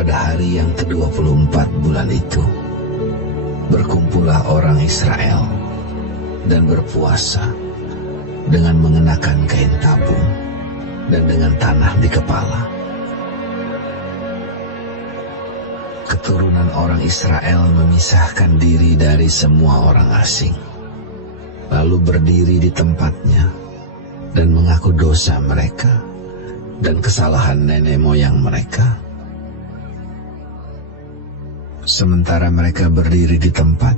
Pada hari yang ke-24 bulan itu, berkumpullah orang Israel dan berpuasa dengan mengenakan kain tabung dan dengan tanah di kepala. Keturunan orang Israel memisahkan diri dari semua orang asing, lalu berdiri di tempatnya dan mengaku dosa mereka dan kesalahan nenek moyang mereka. Sementara mereka berdiri di tempat,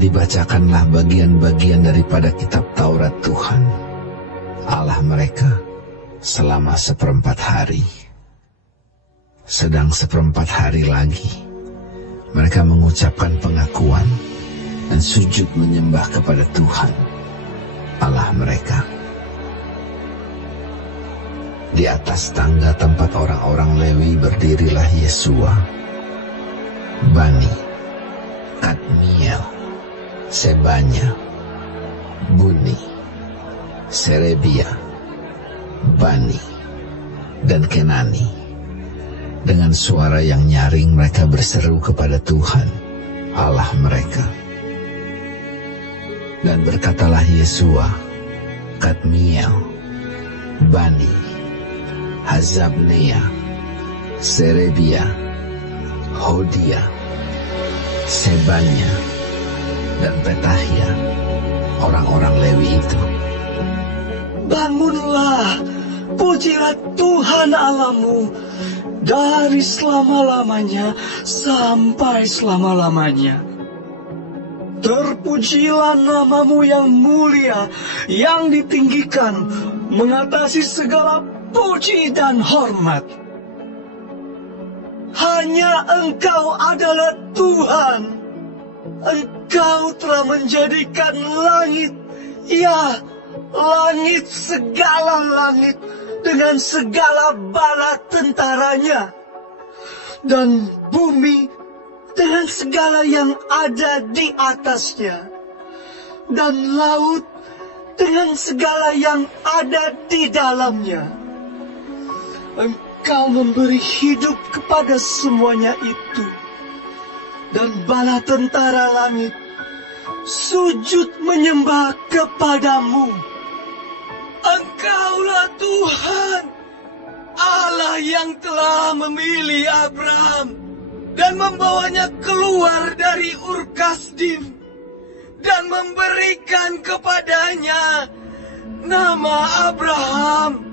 dibacakanlah bagian-bagian daripada kitab Taurat Tuhan, Allah mereka, selama 1/4 hari. Sedang 1/4 hari lagi, mereka mengucapkan pengakuan dan sujud menyembah kepada Tuhan, Allah mereka. Di atas tangga tempat orang-orang Lewi berdirilah Yesua, Bani, Kadmiel, Sebanya, Buni, Serebia, Bani, dan Kenani. Dengan suara yang nyaring mereka berseru kepada Tuhan, Allah mereka. Dan berkatalah Yesua, Kadmiel, Bani, Hazabnea, Serebia, Hodia, Sebanya, dan Petahia, orang-orang Lewi itu. Bangunlah, pujilah Tuhan Allahmu dari selama-lamanya sampai selama-lamanya. Terpujilah namamu yang mulia, yang ditinggikan, mengatasi segala puji dan hormat. Hanya Engkau adalah Tuhan. Engkau telah menjadikan langit, ya, langit, segala langit, dengan segala bala tentaranya, dan bumi dengan segala yang ada di atasnya, dan laut dengan segala yang ada di dalamnya. Engkau memberi hidup kepada semuanya itu, dan bala tentara langit sujud menyembah kepadamu. Engkaulah Tuhan, Allah yang telah memilih Abraham dan membawanya keluar dari Ur Kasdim dan memberikan kepadanya nama Abraham.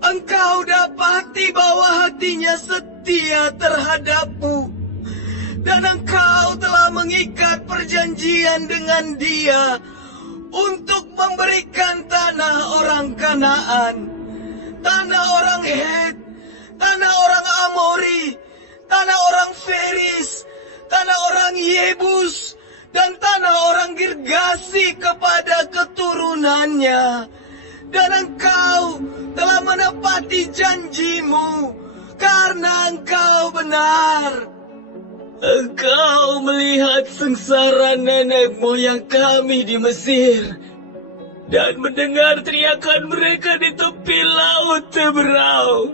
Engkau dapati bahwa hatinya setia terhadapmu, dan engkau telah mengikat perjanjian dengan dia untuk memberikan tanah orang Kanaan, tanah orang Het, tanah orang Amori, tanah orang Feris, tanah orang Yebus, dan tanah orang Girgasi kepada keturunannya. Dan engkau telah menepati janjimu, karena engkau benar. Engkau melihat sengsara nenek moyang kami di Mesir, dan mendengar teriakan mereka di tepi laut Teberau.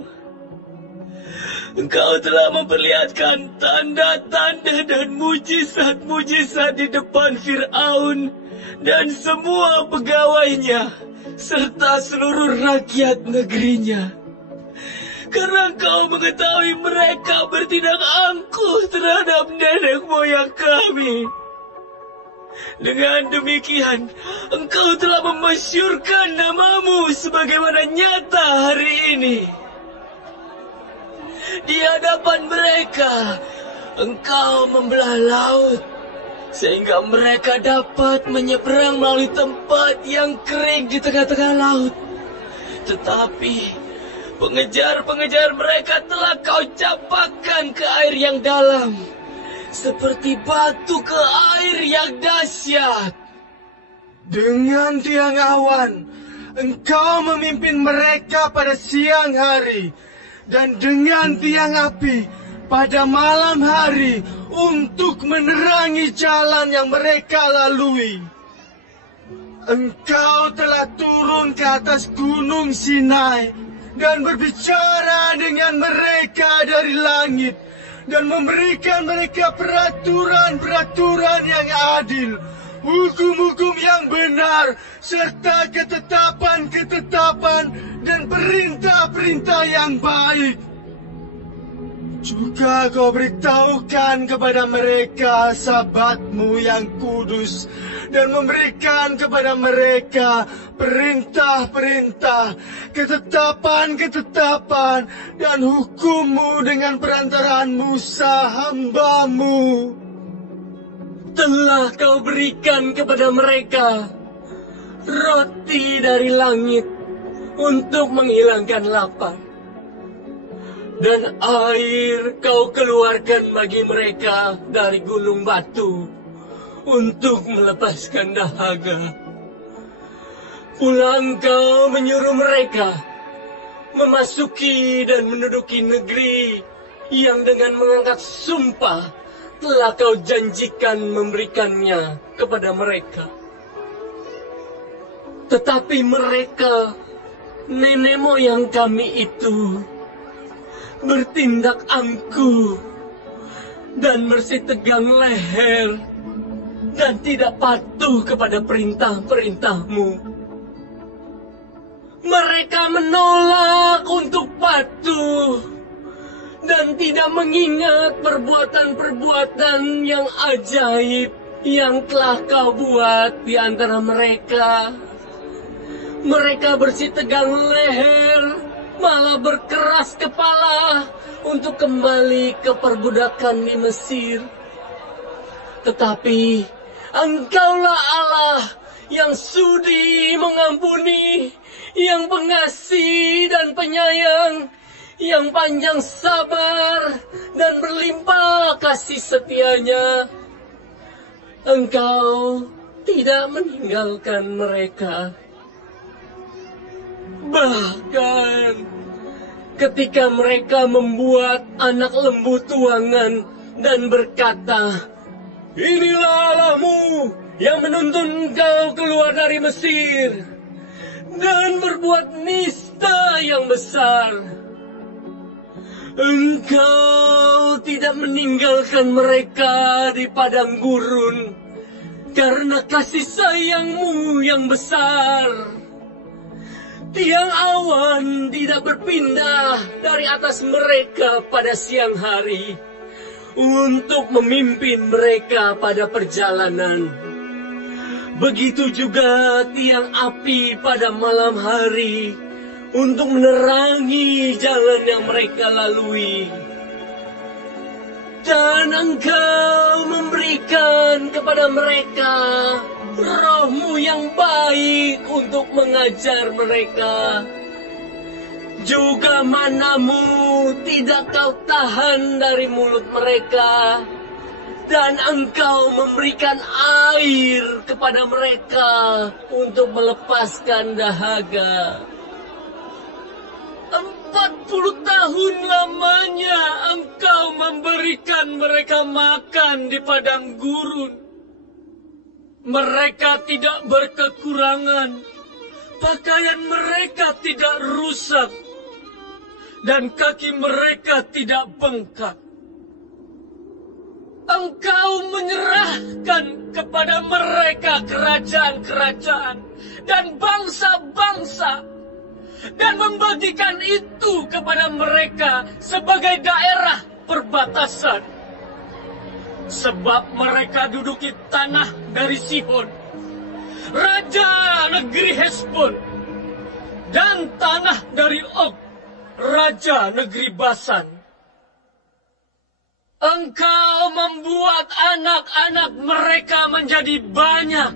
Engkau telah memperlihatkan tanda-tanda dan mujizat-mujizat di depan Fir'aun dan semua pegawainya, serta seluruh rakyat negerinya. Karena engkau mengetahui mereka bertindak angkuh terhadap nenek moyang kami. Dengan demikian, engkau telah memasyurkan namamu sebagaimana nyata hari ini. Di hadapan mereka, engkau membelah laut, sehingga mereka dapat menyeberang melalui tempat yang kering di tengah-tengah laut. Tetapi pengejar-pengejar mereka telah kau capakan ke air yang dalam, seperti batu ke air yang dahsyat. Dengan tiang awan, engkau memimpin mereka pada siang hari, dan dengan tiang api pada malam hari untuk menerangi jalan yang mereka lalui. Engkau telah turun ke atas gunung Sinai dan berbicara dengan mereka dari langit dan memberikan mereka peraturan-peraturan yang adil, hukum-hukum yang benar, serta ketetapan-ketetapan dan perintah-perintah yang baik. Juga kau beritahukan kepada mereka Sabatmu yang kudus dan memberikan kepada mereka perintah-perintah, ketetapan-ketetapan dan hukum-Mu dengan perantaraan Musa hamba-Mu. Telah kau berikan kepada mereka roti dari langit untuk menghilangkan lapar, dan air kau keluarkan bagi mereka dari gunung batu untuk melepaskan dahaga. Pulang kau menyuruh mereka memasuki dan menduduki negeri yang dengan mengangkat sumpah telah kau janjikan memberikannya kepada mereka. Tetapi mereka, nenek moyang kami itu, bertindak angkuh dan bersitegang leher dan tidak patuh kepada perintah-perintah-Mu. Mereka menolak untuk patuh dan tidak mengingat perbuatan-perbuatan yang ajaib yang telah kau buat di antara mereka. Mereka bersitegang leher, malah berkeras kepala untuk kembali ke perbudakan di Mesir. Tetapi Engkaulah Allah yang sudi mengampuni, yang pengasih dan penyayang, yang panjang sabar dan berlimpah kasih setianya. Engkau tidak meninggalkan mereka. Bahkan ketika mereka membuat anak lembu tuangan dan berkata, "Inilah Allahmu yang menuntun engkau keluar dari Mesir," dan berbuat nista yang besar, Engkau tidak meninggalkan mereka di padang gurun karena kasih sayang-Mu yang besar. Tiang awan tidak berpindah dari atas mereka pada siang hari untuk memimpin mereka pada perjalanan. Begitu juga tiang api pada malam hari untuk menerangi jalan yang mereka lalui. Dan Engkau memberikan kepada mereka Roh-Mu yang baik untuk mengajar mereka. Juga mana-Mu tidak Kau tahan dari mulut mereka. Dan Engkau memberikan air kepada mereka untuk melepaskan dahaga. 40 tahun lamanya Engkau memberikan mereka makan di padang gurun. Mereka tidak berkekurangan, pakaian mereka tidak rusak, dan kaki mereka tidak bengkak. Engkau menyerahkan kepada mereka kerajaan-kerajaan dan bangsa-bangsa, dan membagikan itu kepada mereka sebagai daerah perbatasan. Sebab mereka duduki tanah dari Sihon, raja negeri Hesbon, dan tanah dari Og, raja negeri Basan. Engkau membuat anak-anak mereka menjadi banyak,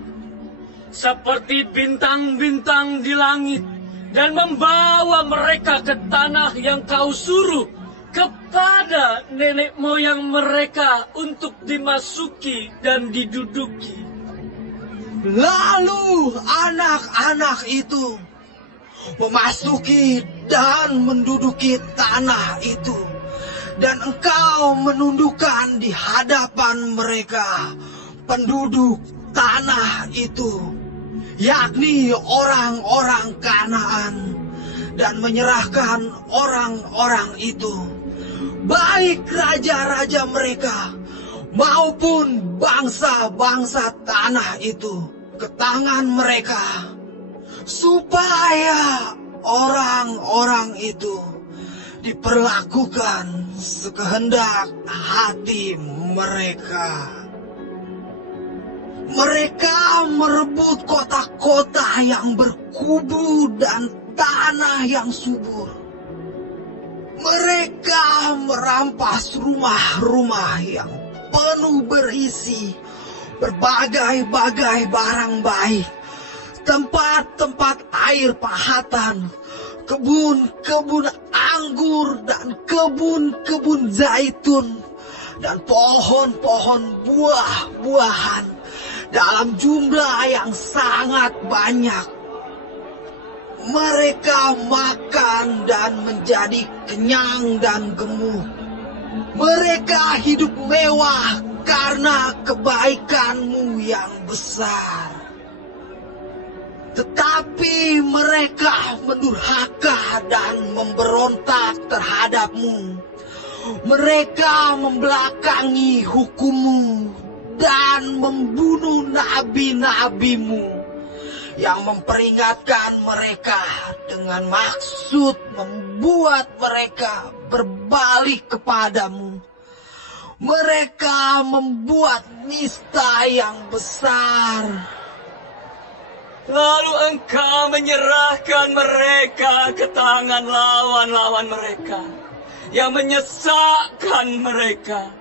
seperti bintang-bintang di langit, dan membawa mereka ke tanah yang Kau suruh kepada nenek moyang mereka untuk dimasuki dan diduduki. Lalu anak-anak itu memasuki dan menduduki tanah itu, dan Engkau menundukkan di hadapan mereka penduduk tanah itu, yakni orang-orang Kanaan, dan menyerahkan orang-orang itu, baik raja-raja mereka maupun bangsa-bangsa tanah itu, ke tangan mereka, supaya orang-orang itu diperlakukan sekehendak hati mereka. Mereka merebut kota-kota yang berkubu dan tanah yang subur. Mereka merampas rumah-rumah yang penuh berisi berbagai-bagai barang baik, tempat-tempat air pahatan, kebun-kebun anggur dan kebun-kebun zaitun, dan pohon-pohon buah-buahan dalam jumlah yang sangat banyak. Mereka makan dan menjadi kenyang dan gemuk. Mereka hidup mewah karena kebaikanmu yang besar. Tetapi mereka mendurhaka dan memberontak terhadapmu. Mereka membelakangi hukummu dan membunuh nabi-nabimu yang memperingatkan mereka dengan maksud membuat mereka berbalik kepadamu. Mereka membuat nista yang besar. Lalu engkau menyerahkan mereka ke tangan lawan-lawan mereka yang menyesakkan mereka.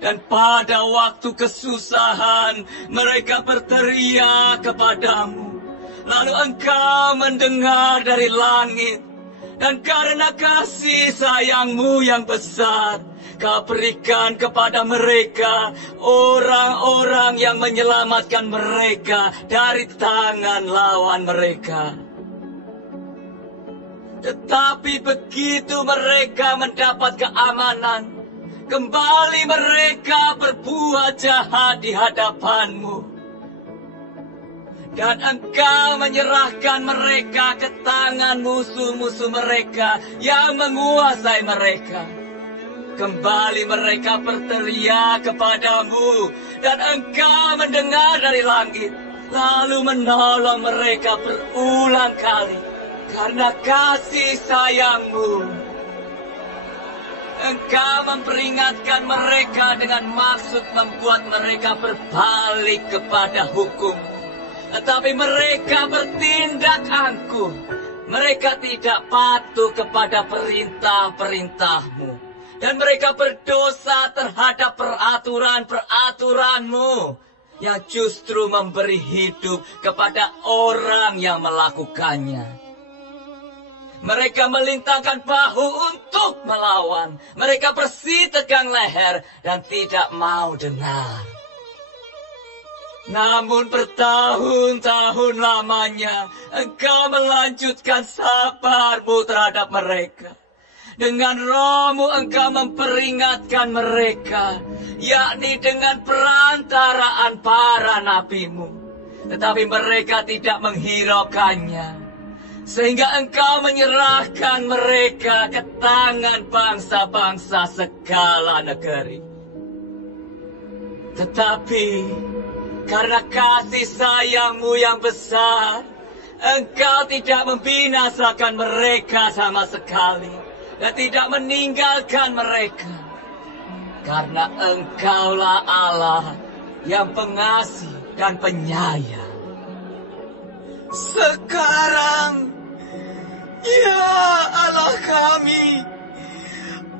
Dan pada waktu kesusahan mereka berteriak kepadamu. Lalu engkau mendengar dari langit. Dan karena kasih sayangmu yang besar, kau berikan kepada mereka orang-orang yang menyelamatkan mereka dari tangan lawan mereka. Tetapi begitu mereka mendapat keamanan, kembali mereka berbuat jahat di hadapanmu. Dan engkau menyerahkan mereka ke tangan musuh-musuh mereka yang menguasai mereka. Kembali mereka berteriak kepadamu, dan engkau mendengar dari langit, lalu menolong mereka berulang kali karena kasih sayangmu. Engkau memperingatkan mereka dengan maksud membuat mereka berbalik kepada hukum. Tetapi mereka bertindak angkuh. Mereka tidak patuh kepada perintah-perintahmu. Dan mereka berdosa terhadap peraturan-peraturanmu yang justru memberi hidup kepada orang yang melakukannya. Mereka melintangkan bahu untuk melawan. Mereka bersih tegang leher dan tidak mau dengar. Namun bertahun-tahun lamanya engkau melanjutkan sabarmu terhadap mereka. Dengan rohmu engkau memperingatkan mereka, yakni dengan perantaraan para nabimu. Tetapi mereka tidak menghiraukannya. Sehingga engkau menyerahkan mereka ke tangan bangsa-bangsa segala negeri. Tetapi karena kasih sayangmu yang besar, engkau tidak membinasakan mereka sama sekali. Dan tidak meninggalkan mereka. Karena engkaulah Allah yang pengasih dan penyayang. Sekarang, ya Allah kami,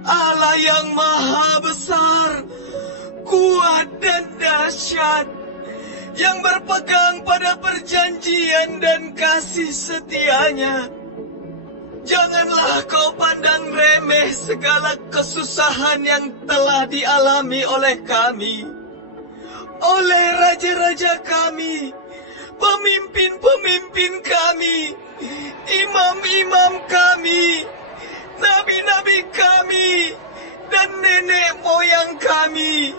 Allah yang maha besar, kuat dan dahsyat, yang berpegang pada perjanjian dan kasih setianya. Janganlah kau pandang remeh segala kesusahan yang telah dialami oleh kami, oleh raja-raja kami, pemimpin-pemimpin kami, imam-imam kami, nabi-nabi kami, dan nenek moyang kami.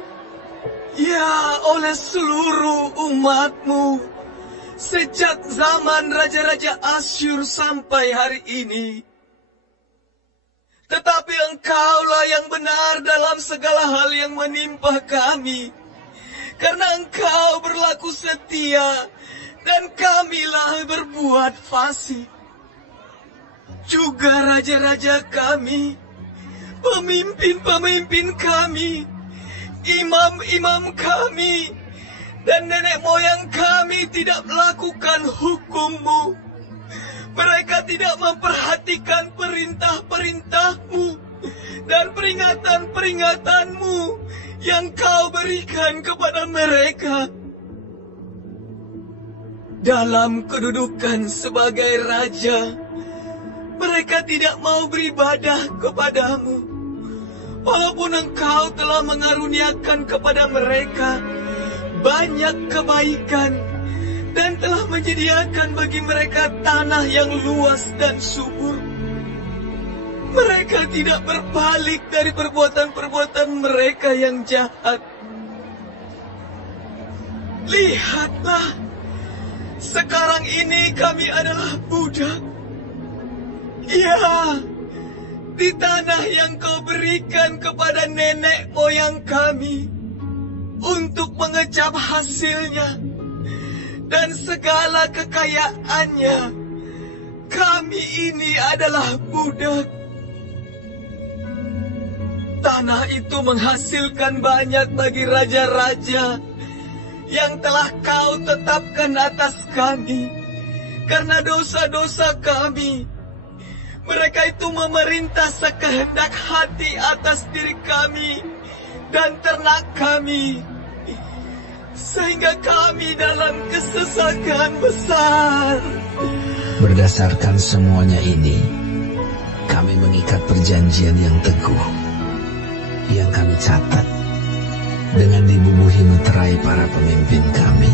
Ya, oleh seluruh umatmu, sejak zaman raja-raja Asyur sampai hari ini. Tetapi Engkaulah yang benar dalam segala hal yang menimpa kami, karena Engkau berlaku setia dan kamilah berbuat fasik. Juga raja-raja kami, pemimpin-pemimpin kami, imam-imam kami, dan nenek moyang kami tidak melakukan hukum-Mu. Mereka tidak memperhatikan perintah-perintah-Mu dan peringatan-peringatan-Mu yang Kau berikan kepada mereka. Dalam kedudukan sebagai raja, mereka tidak mau beribadah kepada-Mu, walaupun Engkau telah mengaruniakan kepada mereka banyak kebaikan dan telah menyediakan bagi mereka tanah yang luas dan subur. Mereka tidak berbalik dari perbuatan-perbuatan mereka yang jahat. Lihatlah, sekarang ini kami adalah budak. Ya, di tanah yang Kau berikan kepada nenek moyang kami untuk mengecap hasilnya dan segala kekayaannya, kami ini adalah budak. Tanah itu menghasilkan banyak bagi raja-raja yang telah Kau tetapkan atas kami karena dosa-dosa kami. Mereka itu memerintah sekehendak hati atas diri kami dan ternak kami, sehingga kami dalam kesesakan besar. Berdasarkan semuanya ini, kami mengikat perjanjian yang teguh, yang kami catat dengan dibubuhi meterai para pemimpin kami,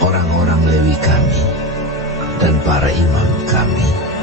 orang-orang Lewi kami, dan para imam kami.